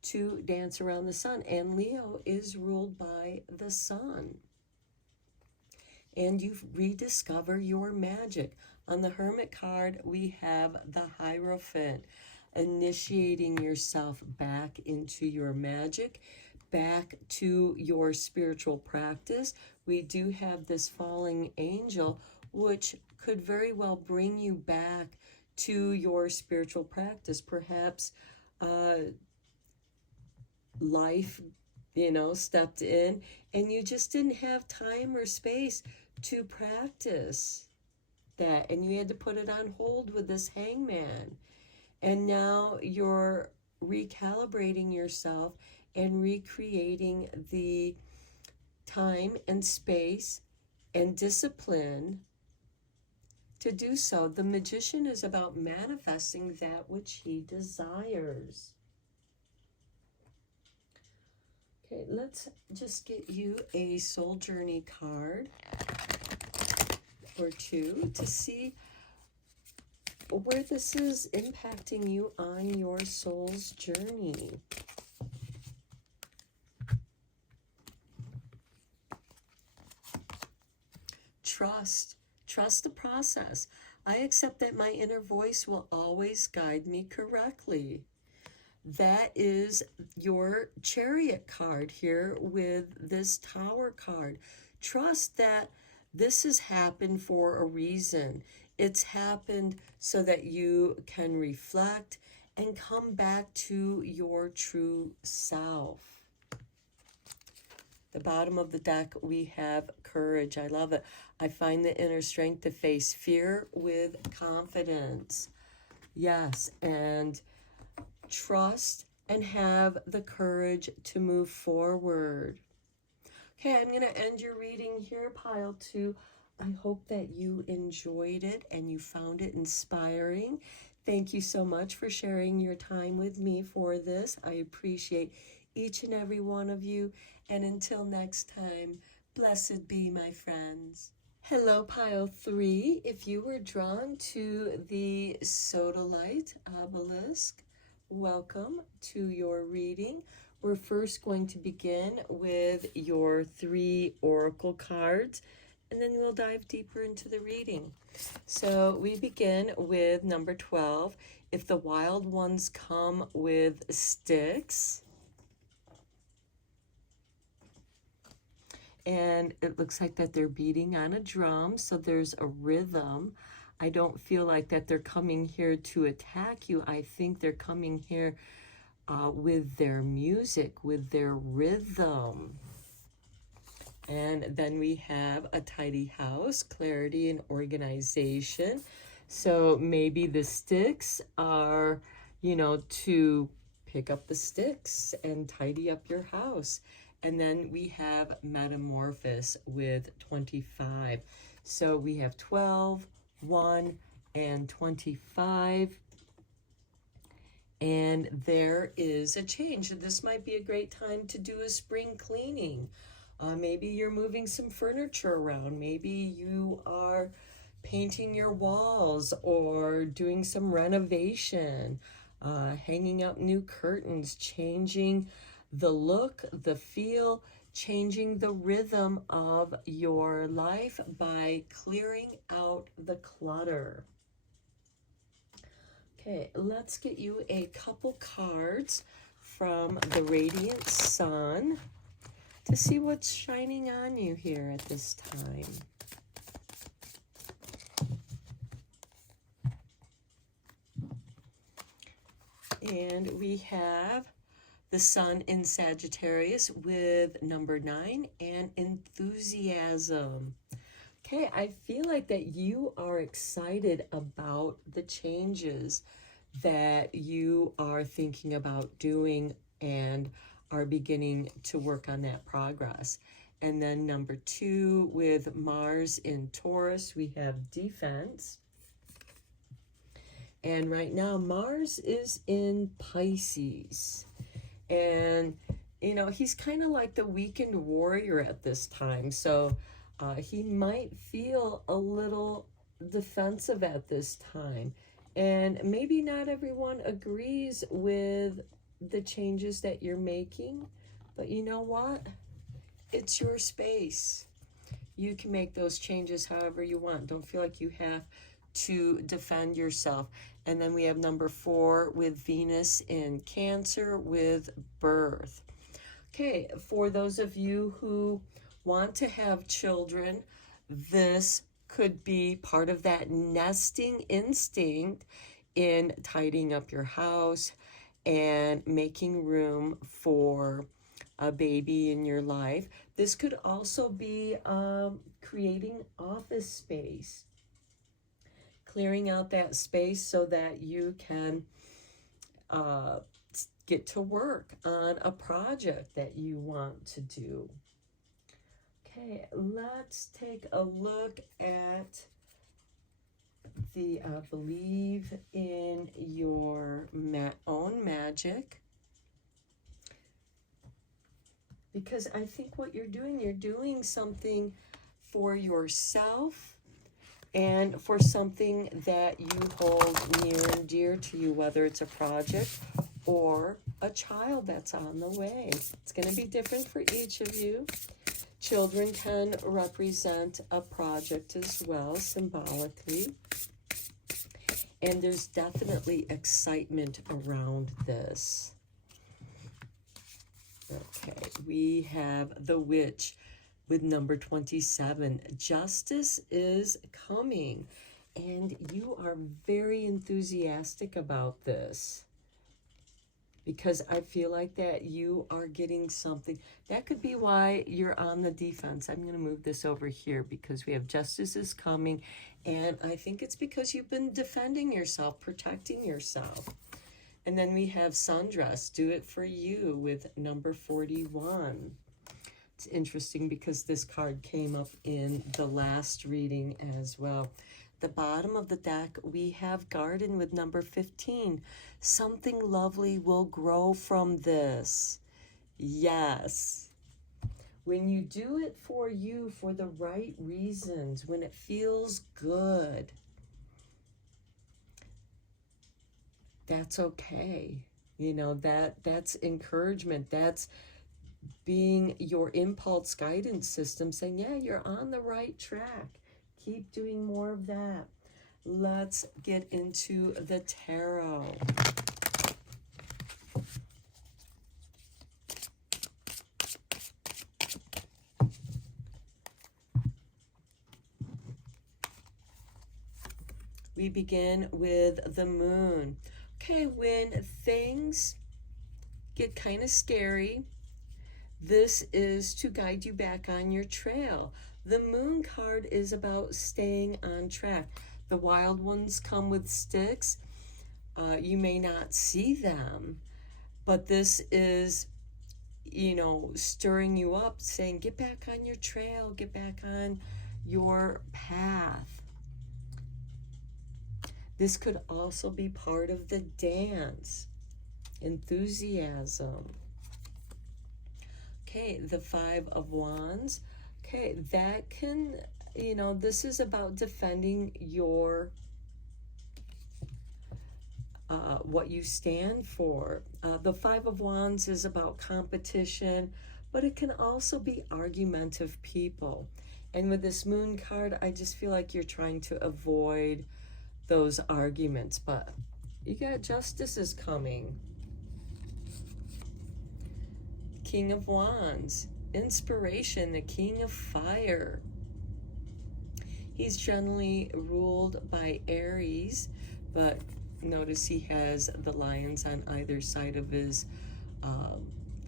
to dance around the sun. And Leo is ruled by the sun. And you rediscover your magic. On the Hermit card, we have the Hierophant, initiating yourself back into your magic, back to your spiritual practice. We do have this falling angel, which could very well bring you back to your spiritual practice. Perhaps life, stepped in and you just didn't have time or space to practice that. And you had to put it on hold with this Hangman. And now you're recalibrating yourself and recreating the time and space and discipline to do so. The Magician is about manifesting that which he desires. Okay, let's just get you a soul journey card or two to see where this is impacting you on your soul's journey. Trust the process. I accept that my inner voice will always guide me correctly. That is your Chariot card here with this Tower card. Trust that this has happened for a reason. It's happened so that you can reflect and come back to your true self. The bottom of the deck, we have courage. I love it. I find the inner strength to face fear with confidence. Yes, and trust and have the courage to move forward. Okay, I'm going to end your reading here, pile 2. I hope that you enjoyed it and you found it inspiring. Thank you so much for sharing your time with me for this. I appreciate each and every one of you. And until next time, blessed be, my friends. Hello, pile 3. If you were drawn to the sodalite obelisk, welcome to your reading. We're first going to begin with your 3 oracle cards, and then we'll dive deeper into the reading. So we begin with number 12. If the wild ones come with sticks, and it looks like that they're beating on a drum, so there's a rhythm. I don't feel like that they're coming here to attack you. I think they're coming here with their music, with their rhythm. And then we have a tidy house, clarity and organization. So maybe the sticks are, to pick up the sticks and tidy up your house. And then we have metamorphosis with 25. So we have 12, 1, and 25. And there is a change. This might be a great time to do a spring cleaning. Maybe you're moving some furniture around. Maybe you are painting your walls or doing some renovation, hanging up new curtains, changing the look, the feel, changing the rhythm of your life by clearing out the clutter. Okay, let's get you a couple cards from the Radiant Sun to see what's shining on you here at this time. And we have the Sun in Sagittarius with number 9 and enthusiasm. Okay, I feel like that you are excited about the changes that you are thinking about doing and are beginning to work on that progress. And then number 2 with Mars in Taurus, we have defense. And right now Mars is in Pisces. And, he's kind of like the weakened warrior at this time. So he might feel a little defensive at this time. And maybe not everyone agrees with the changes that you're making. But you know what? It's your space. You can make those changes however you want. Don't feel like you have to defend yourself. And then we have number 4 with Venus in Cancer with birth. Okay, for those of you who want to have children, this could be part of that nesting instinct in tidying up your house and making room for a baby in your life. This could also be creating office space, clearing out that space so that you can get to work on a project that you want to do. Okay, let's take a look at the believe in your own magic. Because I think what you're doing something for yourself and for something that you hold near and dear to you, whether it's a project or a child that's on the way. It's going to be different for each of you. Children can represent a project as well, symbolically. And there's definitely excitement around this. Okay, we have the Witch with number 27. Justice is coming, and you are very enthusiastic about this, because I feel like that you are getting something. That could be why you're on the defense. I'm going to move this over here because we have justice is coming, and I think it's because you've been defending yourself, protecting yourself. And then we have Sundress, do it for you, with number 41. It's interesting because this card came up in the last reading as well. The bottom of the deck, we have Garden with number 15. Something lovely will grow from this. Yes. When you do it for you, for the right reasons, when it feels good, that's okay. You know, that's encouragement. That's being your impulse guidance system saying, yeah, you're on the right track. Keep doing more of that. Let's get into the tarot. We begin with the Moon. Okay, when things get kind of scary, this is to guide you back on your trail. The Moon card is about staying on track. The wild ones come with sticks. You may not see them, but this is, you know, stirring you up, saying, get back on your trail, get back on your path. This could also be part of the dance. Enthusiasm. Okay, the Five of Wands. Okay, that can, you know, this is about defending your, what you stand for. The Five of Wands is about competition, but it can also be argumentative people. And with this Moon card, I just feel like you're trying to avoid those arguments, but you got justice is coming. King of Wands, inspiration, the King of Fire. He's generally ruled by Aries, but notice he has the lions on either side of his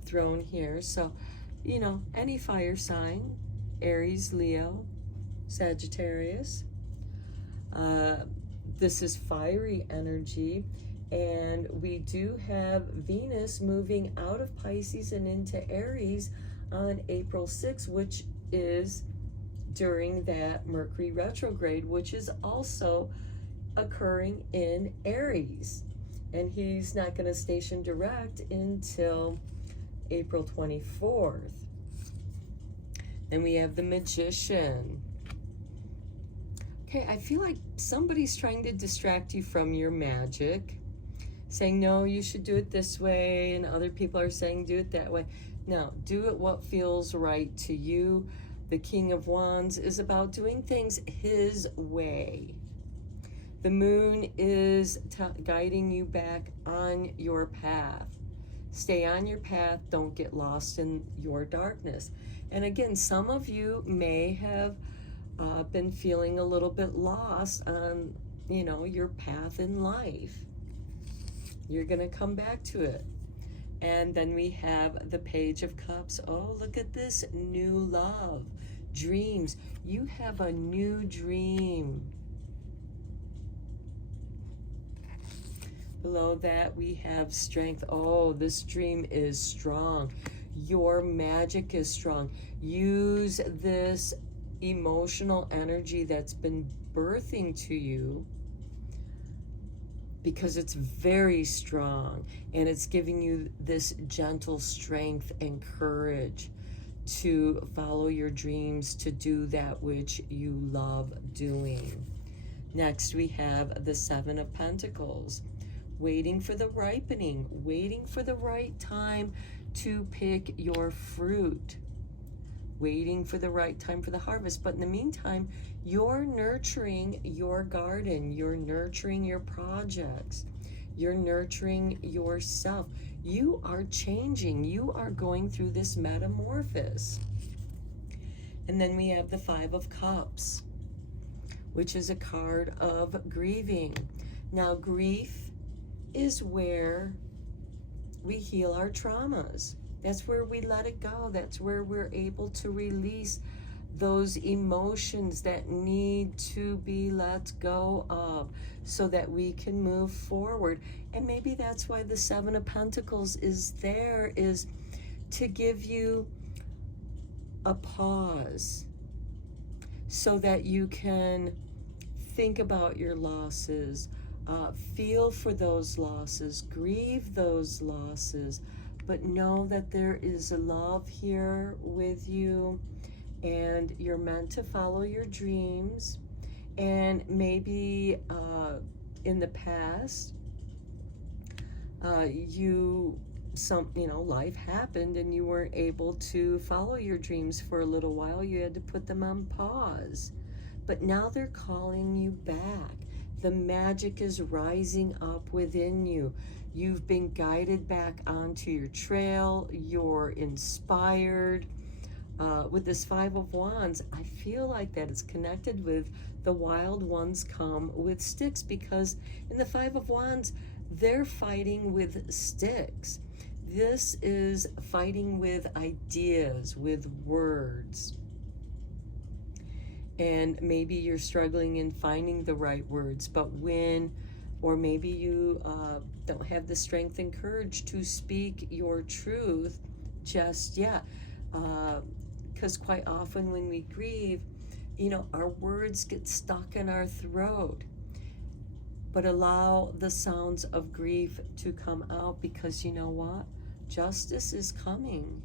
throne here. So, you know, any fire sign, Aries, Leo, Sagittarius. This is fiery energy, and we do have Venus moving out of Pisces and into Aries on April 6th, which is during that Mercury Retrograde, which is also occurring in Aries. And he's not going to station direct until April 24th. Then we have the Magician. Okay, I feel like somebody's trying to distract you from your magic, saying, no, you should do it this way, and other people are saying, do it that way. No, do it what feels right to you. The King of Wands is about doing things his way. The Moon is guiding you back on your path. Stay on your path. Don't get lost in your darkness. And again, some of you may have been feeling a little bit lost on, you know, your path in life. You're going to come back to it. And then we have the Page of Cups. Oh, look at this. New love. Dreams. You have a new dream. Below that, we have strength. Oh, this dream is strong. Your magic is strong. Use this emotional energy that's been birthing to you because it's very strong, and it's giving you this gentle strength and courage to follow your dreams, to do that which you love doing. Next, we have the Seven of Pentacles, waiting for the ripening, waiting for the right time to pick your fruit, waiting for the right time for the harvest. But in the meantime, you're nurturing your garden, you're nurturing your projects, you're nurturing yourself. You are changing, you are going through this metamorphosis. And then we have the Five of Cups, which is a card of grieving. Now, grief is where we heal our traumas. That's where we let it go. That's where we're able to release those emotions that need to be let go of so that we can move forward. And maybe that's why the Seven of Pentacles is there, is to give you a pause so that you can think about your losses, feel for those losses, grieve those losses, but know that there is a love here with you, and you're meant to follow your dreams. And maybe in the past, life happened and you weren't able to follow your dreams for a little while. You had to put them on pause. But now they're calling you back. The magic is rising up within you. You've been guided back onto your trail. You're inspired. With this Five of Wands, I feel like that it's connected with the wild ones come with sticks, because in the Five of Wands, they're fighting with sticks. This is fighting with ideas, with words. And maybe you're struggling in finding the right words, but or maybe you don't have the strength and courage to speak your truth just yet. Because quite often when we grieve, our words get stuck in our throat. But allow the sounds of grief to come out, because you know what? Justice is coming.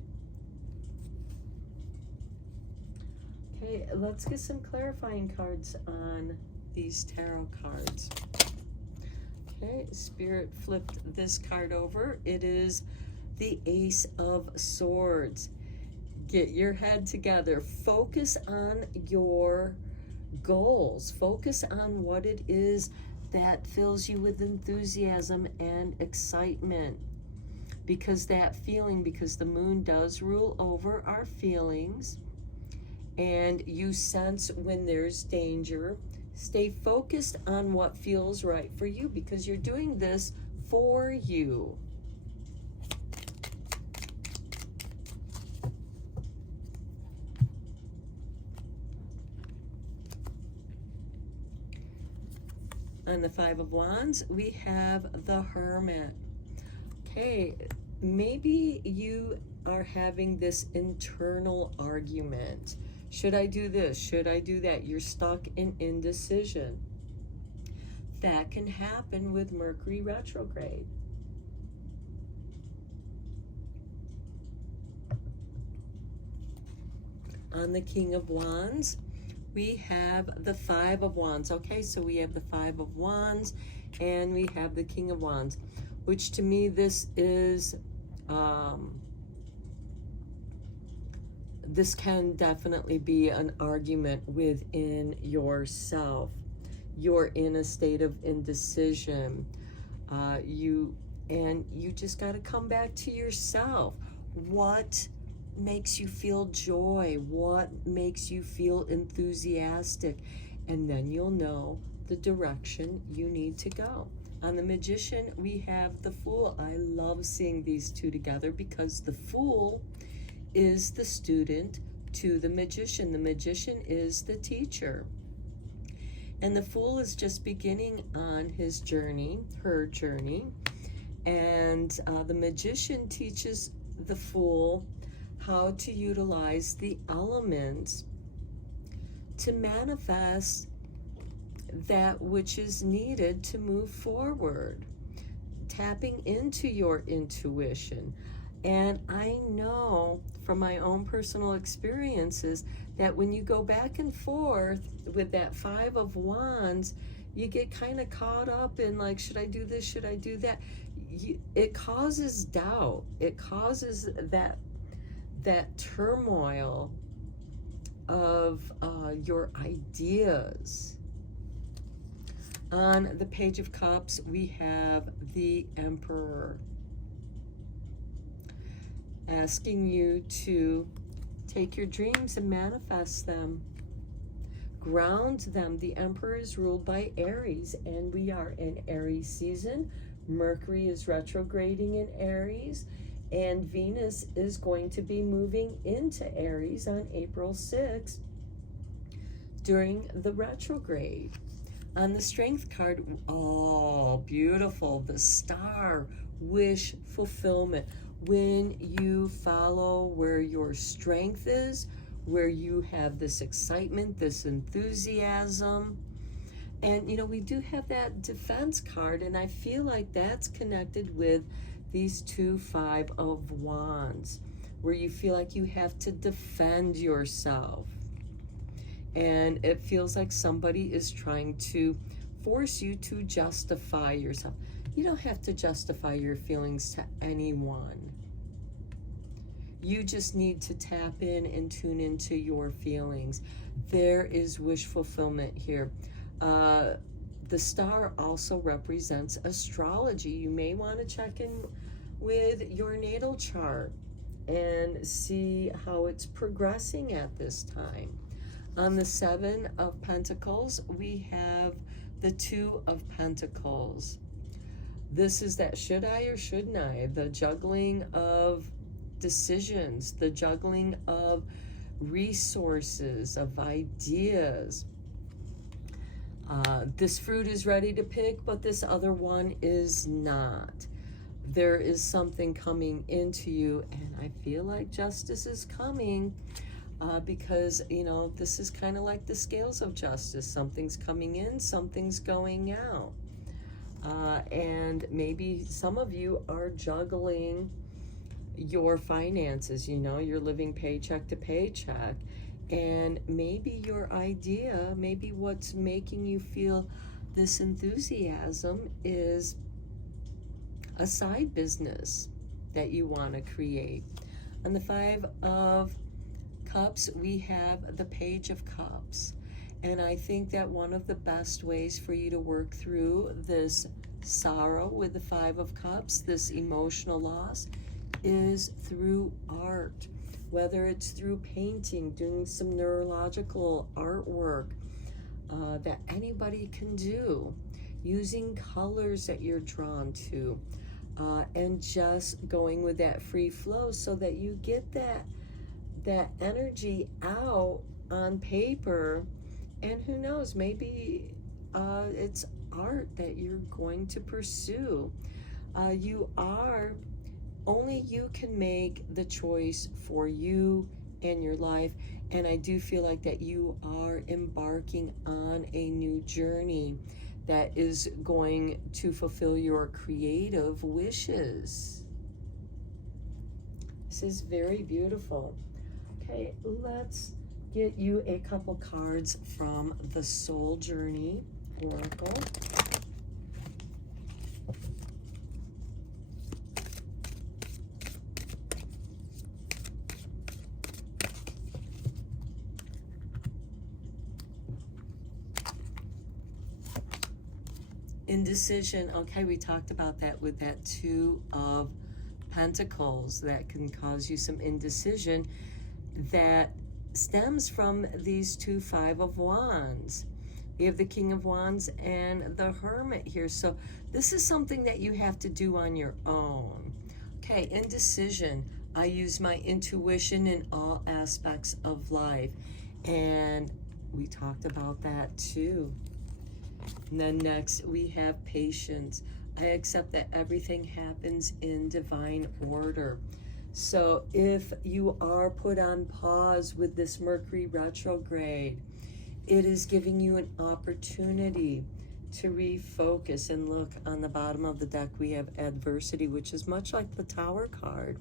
Okay, let's get some clarifying cards on these tarot cards. Okay, Spirit flipped this card over. It is the Ace of Swords. Get your head together. Focus on your goals. Focus on what it is that fills you with enthusiasm and excitement. Because the moon does rule over our feelings, and you sense when there's danger. Stay focused on what feels right for you, because you're doing this for you. On the Five of Wands, we have the Hermit. Okay, maybe you are having this internal argument. Should I do this? Should I do that? You're stuck in indecision. That can happen with Mercury Retrograde. On the King of Wands, we have the Five of Wands. Okay, so we have the Five of Wands and we have the King of Wands, which to me this is, this can definitely be an argument within yourself. You're in a state of indecision. You just got to come back to yourself. What makes you feel joy? What makes you feel enthusiastic? And then you'll know the direction you need to go. On the Magician, we have the Fool. I love seeing these two together, because the Fool is the student to the Magician. The Magician is the teacher. And the Fool is just beginning on his journey, her journey. And the Magician teaches the Fool how to utilize the elements to manifest that which is needed to move forward, tapping into your intuition. And I know from my own personal experiences that when you go back and forth with that Five of Wands, you get kind of caught up in like, should I do this? Should I do that? It causes doubt. It causes that turmoil of your ideas. On the Page of Cups, we have the Emperor asking you to take your dreams and manifest them. Ground them. The Emperor is ruled by Aries, and we are in Aries season. Mercury is retrograding in Aries, and Venus is going to be moving into Aries on April 6th during the retrograde. On the Strength card, oh, beautiful, the Star, wish fulfillment. When you follow where your strength is, where you have this excitement, this enthusiasm. And, you know, we do have that Defense card, and I feel like that's connected with these two Five of Wands, where you feel like you have to defend yourself. And it feels like somebody is trying to force you to justify yourself. You don't have to justify your feelings to anyone. You just need to tap in and tune into your feelings. There is wish fulfillment here. The Star also represents astrology. You may want to check in with your natal chart and see how it's progressing at this time. On the Seven of Pentacles, we have the Two of Pentacles. This is that should I or shouldn't I, the juggling of decisions, the juggling of resources, of ideas. This fruit is ready to pick, but this other one is not. There is something coming into you, and I feel like justice is coming because, you know, this is kind of like the scales of justice. Something's coming in, something's going out. And maybe some of you are juggling your finances, you know, you're living paycheck to paycheck. And maybe your idea, maybe what's making you feel this enthusiasm is a side business that you want to create. On the Five of Cups, we have the Page of Cups. And I think that one of the best ways for you to work through this sorrow with the Five of Cups, this emotional loss, is through art. Whether it's through painting, doing some neurological artwork that anybody can do, using colors that you're drawn to, and just going with that free flow so that you get that energy out on paper. And who knows, maybe it's art that you're going to pursue. Only you can make the choice for you and your life. And I do feel like that you are embarking on a new journey that is going to fulfill your creative wishes. This is very beautiful. Okay, let's get you a couple cards from the Soul Journey Oracle. Indecision. Okay, we talked about that with that Two of Pentacles. That can cause you some indecision that stems from these two Five of Wands. We have the King of Wands and the Hermit here. So this is something that you have to do on your own. Okay, indecision. I use my intuition in all aspects of life. And we talked about that too. And then next we have patience. I accept that everything happens in divine order. So if you are put on pause with this Mercury retrograde it is giving you an opportunity to refocus. And look, on the bottom of the deck, we have adversity, which is much like the Tower card.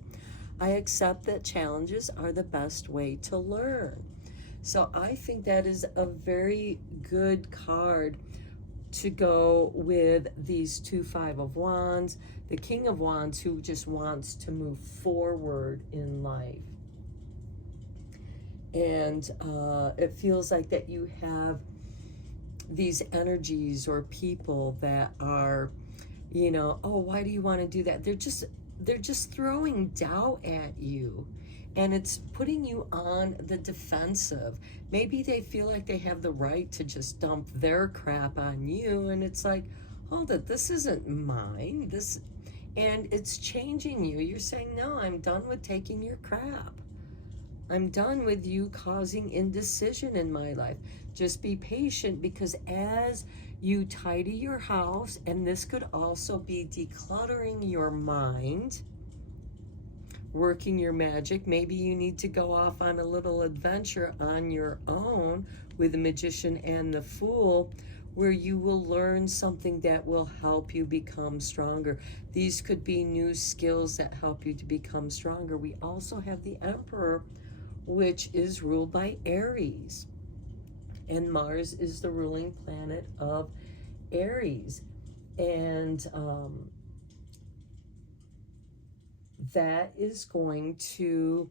I accept that challenges are the best way to learn. So I think that is a very good card to go with these two Five of Wands, the King of Wands, who just wants to move forward in life. And it feels like that you have these energies or people that are, you know, oh, why do you want to do that? They're just throwing doubt at you, and it's putting you on the defensive. Maybe they feel like they have the right to just dump their crap on you, and it's like, hold it, this isn't mine. And it's changing you. You're saying, no, I'm done with taking your crap. I'm done with you causing indecision in my life. Just be patient, because as you tidy your house, and this could also be decluttering your mind, working your magic. Maybe you need to go off on a little adventure on your own with the Magician and the Fool, where you will learn something that will help you become stronger. These could be new skills that help you to become stronger. We also have the Emperor, which is ruled by Aries. And Mars is the ruling planet of Aries. And that is going to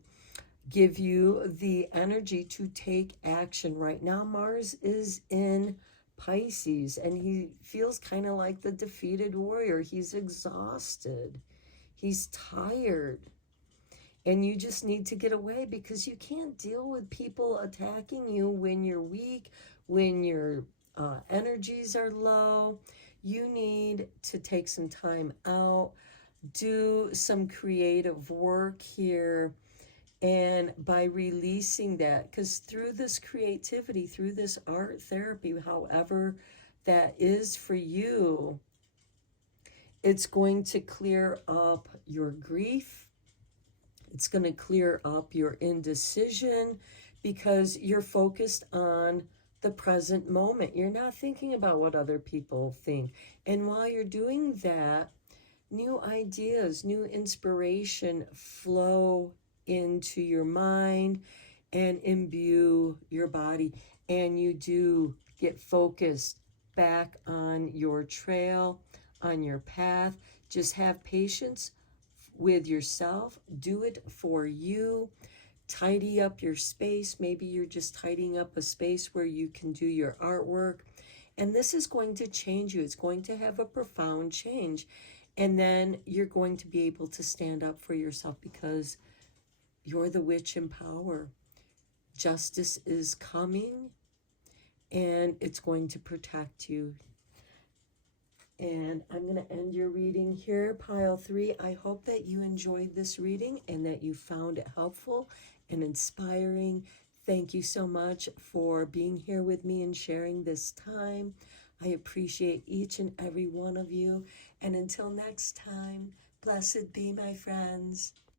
give you the energy to take action. Right now, Mars is in Pisces, and he feels kind of like the defeated warrior. He's exhausted. He's tired. And you just need to get away, because you can't deal with people attacking you when you're weak, when your energies are low. You need to take some time out, do some creative work here. And by releasing that, because through this creativity, through this art therapy, however that is for you, it's going to clear up your grief. It's going to clear up your indecision, because you're focused on the present moment. You're not thinking about what other people think. And while you're doing that, new ideas, new inspiration flow into your mind and imbue your body. And you do get focused back on your trail, on your path. Just have patience with yourself. Do it for you. Tidy up your space. Maybe you're just tidying up a space where you can do your artwork. And this is going to change you. It's going to have a profound change. And then you're going to be able to stand up for yourself, because you're the witch in power. Justice is coming, and it's going to protect you. And I'm going to end your reading here, pile 3. I hope that you enjoyed this reading and that you found it helpful and inspiring. Thank you so much for being here with me and sharing this time. I appreciate each and every one of you. And until next time, blessed be, my friends.